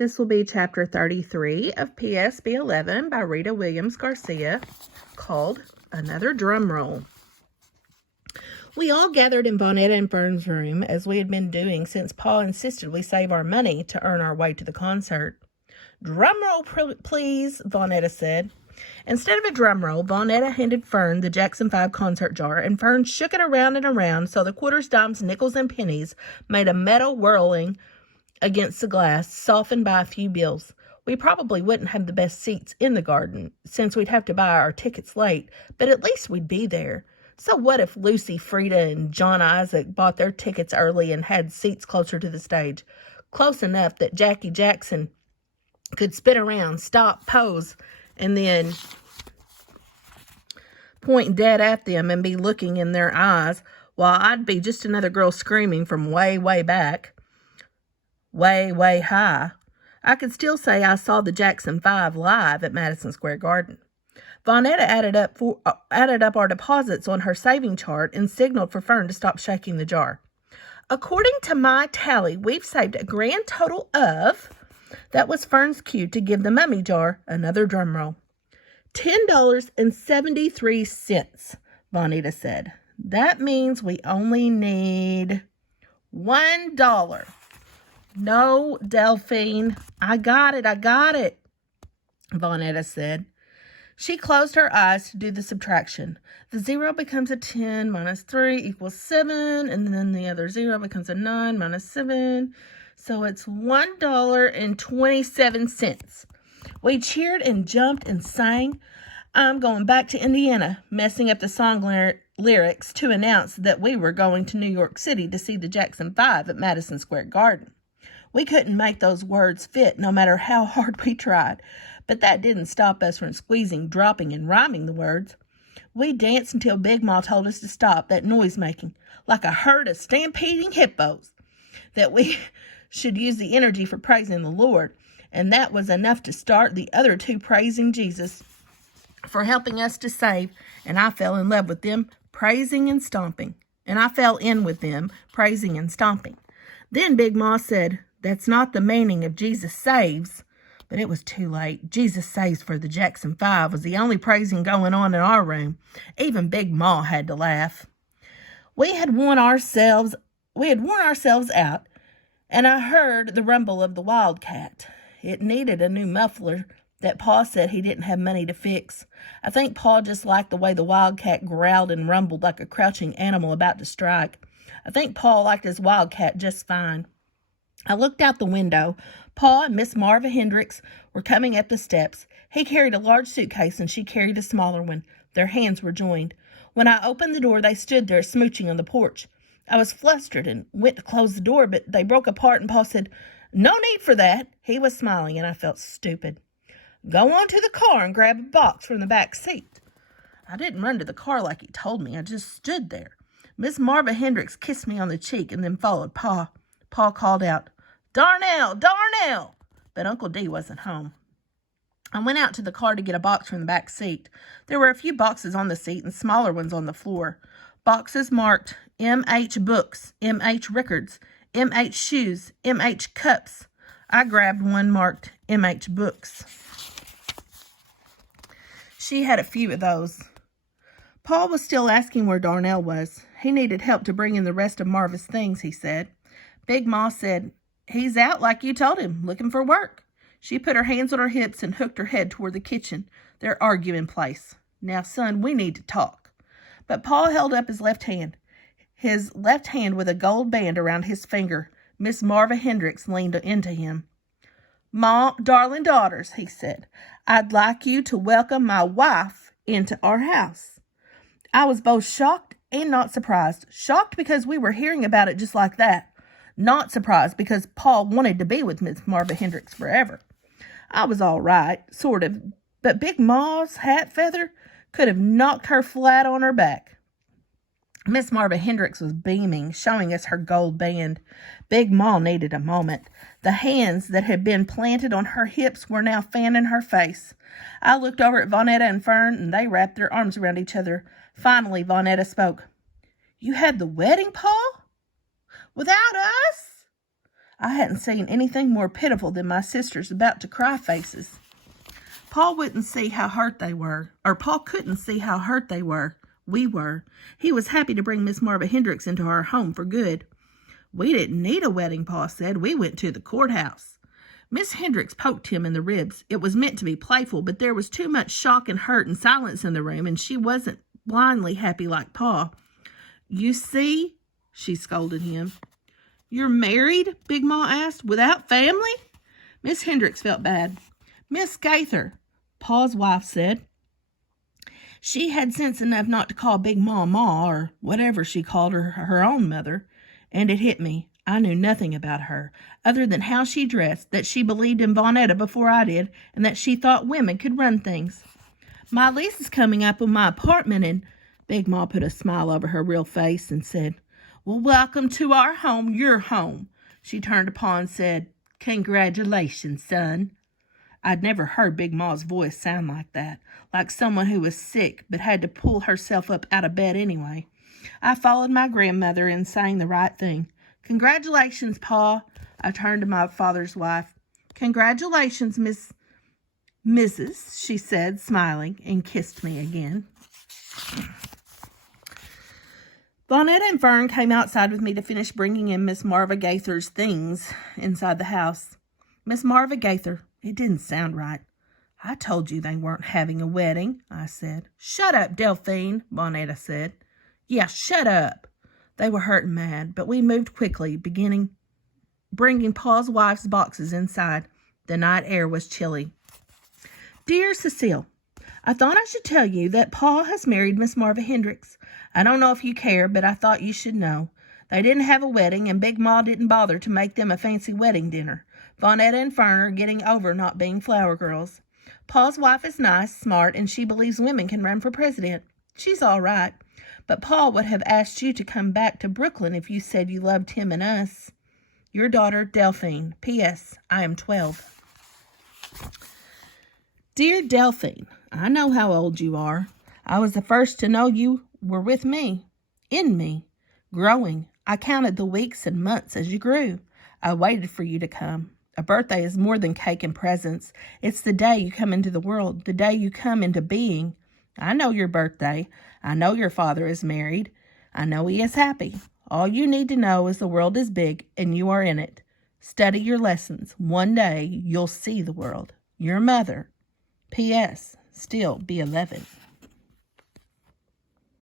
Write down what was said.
This will be Chapter 33 of PSB 11 by Rita Williams Garcia, called Another Drumroll. We all gathered in Vonetta and Fern's room, as we had been doing since Paul insisted we save our money to earn our way to the concert. "Drumroll, please," Vonetta said. Instead of a drumroll, Vonetta handed Fern the Jackson 5 concert jar, and Fern shook it around and around so the quarters, dimes, nickels, and pennies made a metal whirling against the glass, softened by a few bills. We probably wouldn't have the best seats in the garden, since we'd have to buy our tickets late, but at least we'd be there. So what if Lucy, Frida, and John Isaac bought their tickets early and had seats closer to the stage, close enough that Jackie Jackson could spin around, stop, pose, and then point dead at them and be looking in their eyes, while I'd be just another girl screaming from way, way back, way, way high. I could still say I saw the Jackson 5 live at Madison Square Garden. Vonetta added up our deposits on her saving chart and signaled for Fern to stop shaking the jar. "According to my tally, we've saved a grand total of..." That was Fern's cue to give the mummy jar another drum roll. $10.73, Vonetta said. "That means we only need $1. "No, Delphine. I got it, Vonetta said. She closed her eyes to do the subtraction. The 0 becomes a 10 minus 3 equals 7, and then the other 0 becomes a 9 minus 7. So it's $1.27. We cheered and jumped and sang "I'm Going Back to Indiana," messing up the song lyrics to announce that we were going to New York City to see the Jackson 5 at Madison Square Garden. We couldn't make those words fit no matter how hard we tried, but that didn't stop us from squeezing, dropping, and rhyming the words. We danced until Big Ma told us to stop that noise-making, like a herd of stampeding hippos, that we should use the energy for praising the Lord, and that was enough to start the other two praising Jesus for helping us to save, and I fell in love with them, praising and stomping, and I fell in with them, praising and stomping. Then Big Ma said, "That's not the meaning of Jesus saves," but it was too late. "Jesus saves for the Jackson 5 was the only praising going on in our room. Even Big Ma had to laugh. We had worn ourselves out, and I heard the rumble of the Wildcat. It needed a new muffler that Pa said he didn't have money to fix. I think Pa just liked the way the Wildcat growled and rumbled like a crouching animal about to strike. I think Pa liked his Wildcat just fine. I looked out the window. Pa and Miss Marva Hendricks were coming up the steps. He carried a large suitcase and she carried a smaller one. Their hands were joined. When I opened the door, they stood there smooching on the porch. I was flustered and went to close the door, but they broke apart and Pa said, "No need for that." He was smiling and I felt stupid. "Go on to the car and grab a box from the back seat." I didn't run to the car like he told me. I just stood there. Miss Marva Hendricks kissed me on the cheek and then followed Pa. Pa called out, "Darnell, Darnell!" But Uncle D wasn't home. I went out to the car to get a box from the back seat. There were a few boxes on the seat and smaller ones on the floor. Boxes marked M.H. Books, M.H. Records, M.H. Shoes, M.H. Cups. I grabbed one marked M.H. Books. She had a few of those. Paul was still asking where Darnell was. He needed help to bring in the rest of Marva's things, he said. Big Ma said, "He's out like you told him, looking for work." She put her hands on her hips and hooked her head toward the kitchen, their arguing place. "Now, son, we need to talk." But Paul held up his left hand with a gold band around his finger. Miss Marva Hendricks leaned into him. "Ma, darling daughters," he said, "I'd like you to welcome my wife into our house." I was both shocked and not surprised. Shocked because we were hearing about it just like that. Not surprised because Paul wanted to be with Miss Marva Hendricks forever. I was all right, sort of, but Big Ma's hat feather could have knocked her flat on her back. Miss Marva Hendricks was beaming, showing us her gold band. Big Ma needed a moment. The hands that had been planted on her hips were now fanning her face. I looked over at Vonetta and Fern, and they wrapped their arms around each other. Finally, Vonetta spoke. "You had the wedding, Pa? Without us?" I hadn't seen anything more pitiful than my sisters about to cry faces. Paul wouldn't see how hurt they were, or Paul couldn't see how hurt they were. We were. He was happy to bring Miss Marva Hendricks into our home for good. We didn't need a wedding, Paul said. We went to the courthouse. Miss Hendricks poked him in the ribs. It was meant to be playful, but there was too much shock and hurt and silence in the room, and she wasn't blindly happy like Paul. You see, she scolded him. You're married? Big Ma asked, without family? Miss Hendricks felt bad. Miss Gaither, Paul's wife said. She had sense enough not to call Big Ma Ma, or whatever she called her own mother, and it hit me. I knew nothing about her, other than how she dressed, that she believed in Vonetta before I did, and that she thought women could run things. My lease is coming up on my apartment, and Big Ma put a smile over her real face and said, well, welcome to our home, your home. She turned to Paul and said, congratulations, son. I'd never heard Big Ma's voice sound like that, like someone who was sick but had to pull herself up out of bed anyway. I followed my grandmother in saying the right thing. Congratulations, Pa. I turned to my father's wife. Congratulations, Mrs., she said, smiling, and kissed me again. Vonetta and Fern came outside with me to finish bringing in Miss Marva Gaither's things inside the house. Miss Marva Gaither, it didn't sound right. I told you they weren't having a wedding, I said. Shut up, Delphine, Vonetta said. Yeah, shut up. They were hurt and mad, but we moved quickly, bringing Paul's wife's boxes inside. The night air was chilly. Dear Cecile, I thought I should tell you that Paul has married Miss Marva Hendricks. I don't know if you care, but I thought you should know. They didn't have a wedding, and Big Ma didn't bother to make them a fancy wedding dinner. Vonetta and Fern are getting over not being flower girls. Paul's wife is nice, smart, and she believes women can run for president. She's all right. But Paul would have asked you to come back to Brooklyn if you said you loved him and us. Your daughter, Delphine. P.S. I am 12. Dear Delphine, I know how old you are. I was the first to know you were with me, in me, growing. I counted the weeks and months as you grew. I waited for you to come. A birthday is more than cake and presents. It's the day you come into the world, the day you come into being. I know your birthday. I know your father is married. I know he is happy. All you need to know is the world is big and you are in it. Study your lessons. One day you'll see the world. Your mother. P.S. Still be 11.